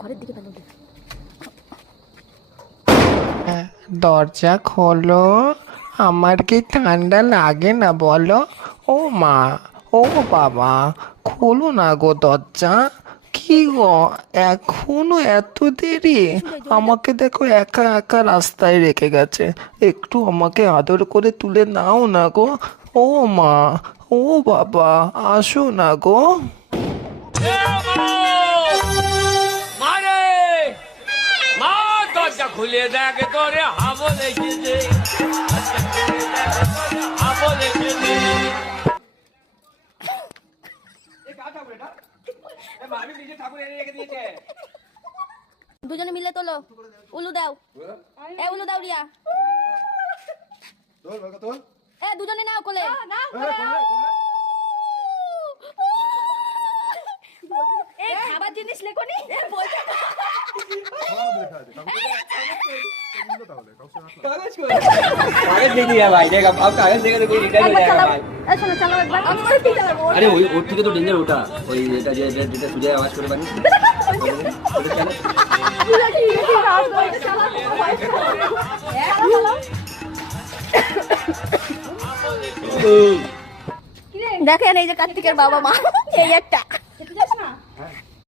ঘরের দিকে গেল। দরজা খোলো, আমার কি ঠান্ডা লাগে না বলো? ও মা, ও বাবা, খোলো না গো দরজা। কি গো, এখনো এত দেরি? আমাকে দেখো একা একা রাস্তায় রেখে গেছে, একটু আমাকে আদর করে তুলে নাও না গো। ও মা, ও বাবা, আসো না গো। মারে মা, দরজা খুলে দেখে তোরে হাবো লেগেছে, হাবো লেগেছে। দুজনে মিলে তোলো, উলু দাও, এ উলু দাও রিয়া, এ দুজনে নাও কোলে। এ খাবার জিনিস লেখনি বলছে कागज दे दिया भाई, देख अब कागज देगा तो कोई रिटर्न हो जाएगा भाई। এ শোনো চালাও একবার, আমি বলে কি চালাবো? अरे वही ওর থেকে তো ডেঞ্জার ওটা, ওই যেটা যেটা সুজে আওয়াজ করে বানি ওটা চালা। দেখেন এই যে কার্তিকের বাবা মা, এই একটা